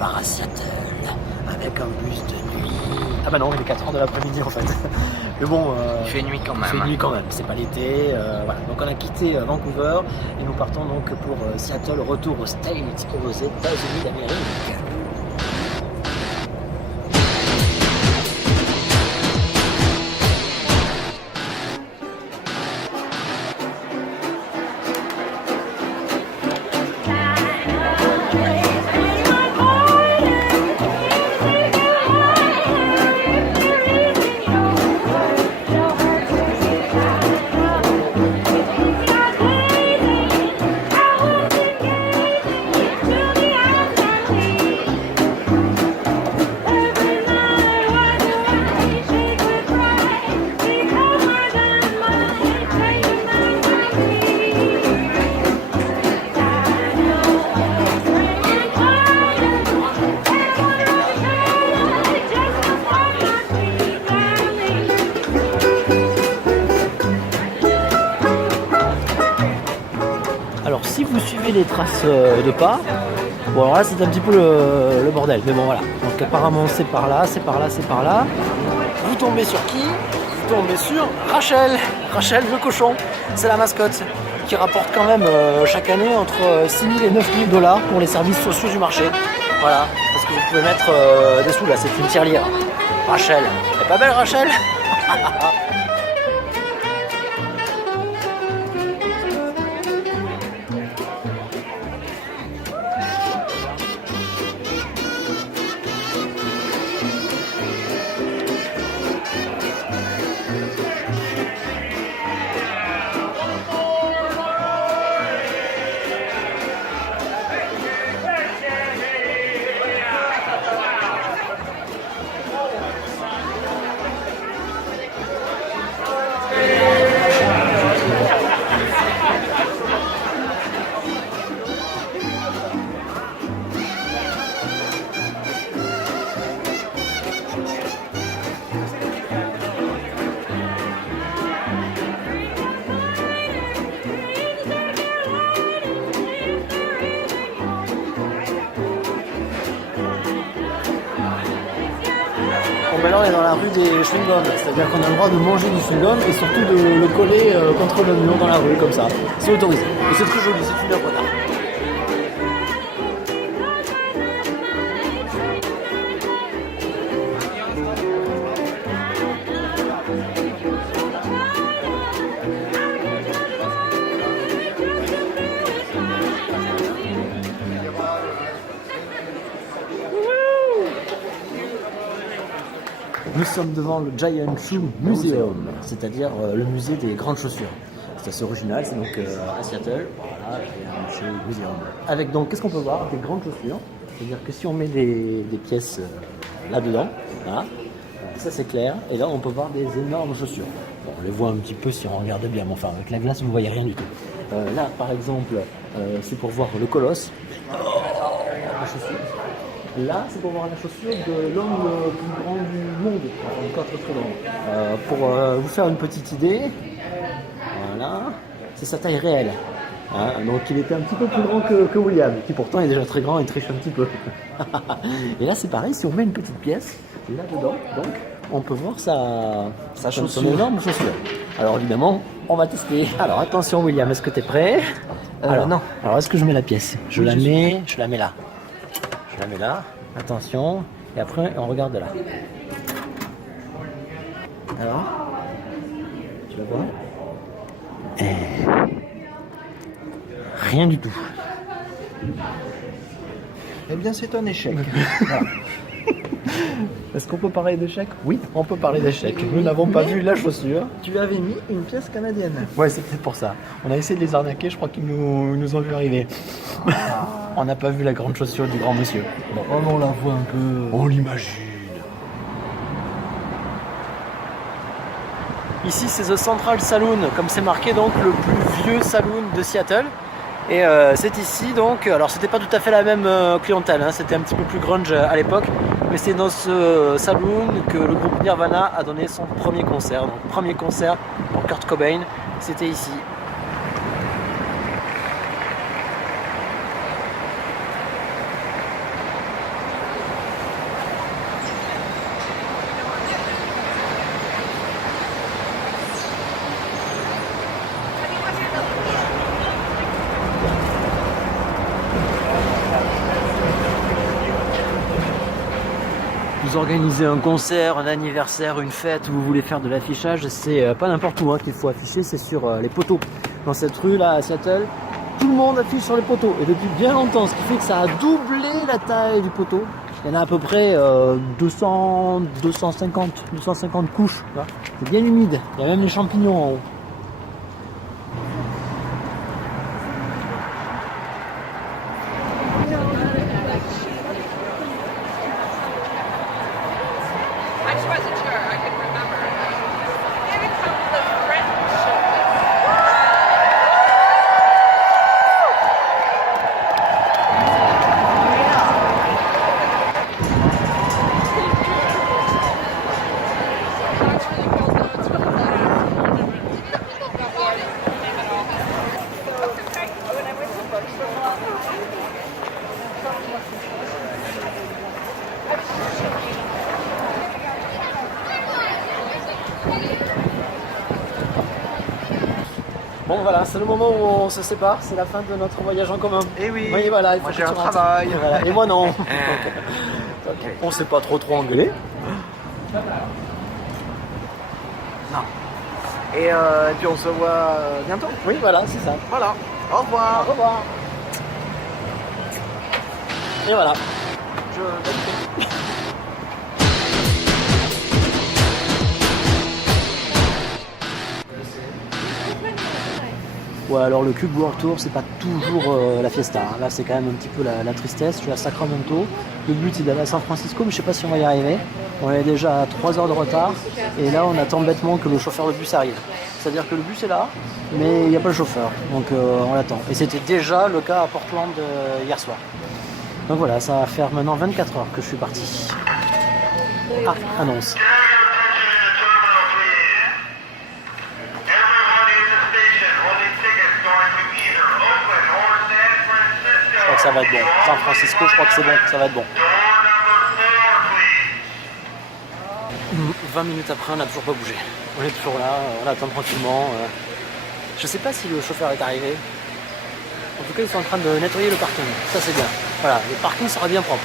part à Seattle avec un bus de nuit. Ah bah non, il est 4h de l'après-midi en fait. Mais bon, il fait nuit quand même. Il fait nuit quand même, c'est pas l'été. Voilà. Donc on a quitté Vancouver et nous partons donc pour Seattle, retour aux States, aux États-Unis d'Amérique. Alors si vous suivez les traces de pas, bon alors là c'est un petit peu le bordel, mais bon voilà. Donc apparemment c'est par là, c'est par là, c'est par là. Vous tombez sur qui? Vous tombez sur Rachel. Rachel le cochon, c'est la mascotte qui rapporte quand même chaque année entre 6 000 et 9 000 $ pour les services sociaux du marché. Voilà, parce que vous pouvez mettre des sous là, c'est une tirelire. Rachel, elle est pas belle Rachel? Bon ben là on est dans la rue des chewing-gums, c'est-à-dire qu'on a le droit de manger du chewing-gum et surtout de le coller contre le mur dans la rue comme ça. C'est autorisé. Et c'est très joli, c'est une œuvre d'art. Nous sommes devant le Giant Shoe Museum, c'est-à-dire le musée des grandes chaussures. C'est assez original, c'est donc à Seattle, voilà, Giant Shoe Museum. Avec donc, qu'est-ce qu'on peut voir? Des grandes chaussures, c'est-à-dire que si on met des pièces là-dedans, voilà, ça c'est clair, et là on peut voir des énormes chaussures. Bon, on les voit un petit peu si on regarde bien, mais enfin avec la glace vous ne voyez rien du tout. Là par exemple, c'est pour voir le colosse, la chaussure. Là, c'est pour voir la chaussure de l'homme le plus grand du monde, encore très grand. Pour vous faire une petite idée, voilà, c'est sa taille réelle. Hein, donc il était un petit peu plus grand que William, qui pourtant est déjà très grand et triche un petit peu. Et là, c'est pareil, si on met une petite pièce là-dedans, donc on peut voir sa chaussure, son énorme chaussure. Alors évidemment, on va tester. Alors attention William, est-ce que tu es prêt? Alors non. Alors est-ce que je mets la pièce? Je la mets là. Je la mets là, attention, et après on regarde là. Alors, tu la vois? Rien du tout. Eh bien, c'est un échec. Voilà. Est-ce qu'on peut parler d'échec? Oui, on peut parler d'échec. Nous n'avons pas vu la chaussure. Tu avais mis une pièce canadienne. Ouais, c'est peut-être pour ça. On a essayé de les arnaquer, je crois qu'ils nous ont vu arriver. On n'a pas vu la grande chaussure du grand monsieur. Bon, on la voit un peu. On l'imagine. Ici, c'est The Central Saloon, comme c'est marqué, donc le plus vieux saloon de Seattle. Et c'est ici donc, alors c'était pas tout à fait la même clientèle, hein, c'était un petit peu plus grunge à l'époque, mais c'est dans ce saloon que le groupe Nirvana a donné son premier concert. Donc premier concert pour Kurt Cobain, c'était ici. vous organisez un concert, un anniversaire, une fête, où vous voulez faire de l'affichage, c'est pas n'importe où qu'il faut afficher, c'est sur les poteaux. Dans cette rue là à Seattle, tout le monde affiche sur les poteaux et depuis bien longtemps, ce qui fait que ça a doublé la taille du poteau. Il y en a à peu près 250 couches. C'est bien humide, il y a même des champignons en haut. Bon voilà, c'est le moment où on se sépare, c'est la fin de notre voyage en commun. Eh oui, voilà, il faut moi que j'ai tu un rentres. travail. Et, voilà. Et moi non. Donc, on s'est pas trop engueulé. Non. Et puis on se voit bientôt. Oui voilà, c'est ça. Voilà. Au revoir. Au revoir. Et voilà. Ouais, alors le Cube World Tour, c'est pas toujours la fiesta. Là, c'est quand même un petit peu la tristesse. Je suis à Sacramento. Le but, c'est d'aller à San Francisco, mais je sais pas si on va y arriver. On est déjà à 3 heures de retard. Et là, on attend bêtement que le chauffeur de bus arrive. C'est-à-dire que le bus est là, mais il n'y a pas le chauffeur. Donc, on l'attend. Et c'était déjà le cas à Portland hier soir. Donc voilà, ça va faire maintenant 24 heures que je suis parti. Ah, annonce. Je crois que ça va être bon. San Francisco, je crois que c'est bon, ça va être bon. 20 minutes après, on n'a toujours pas bougé. On est toujours là, on attend tranquillement. Je sais pas si le chauffeur est arrivé. En tout cas, ils sont en train de nettoyer le parking. Ça, c'est bien. Voilà, le parking sera bien propre.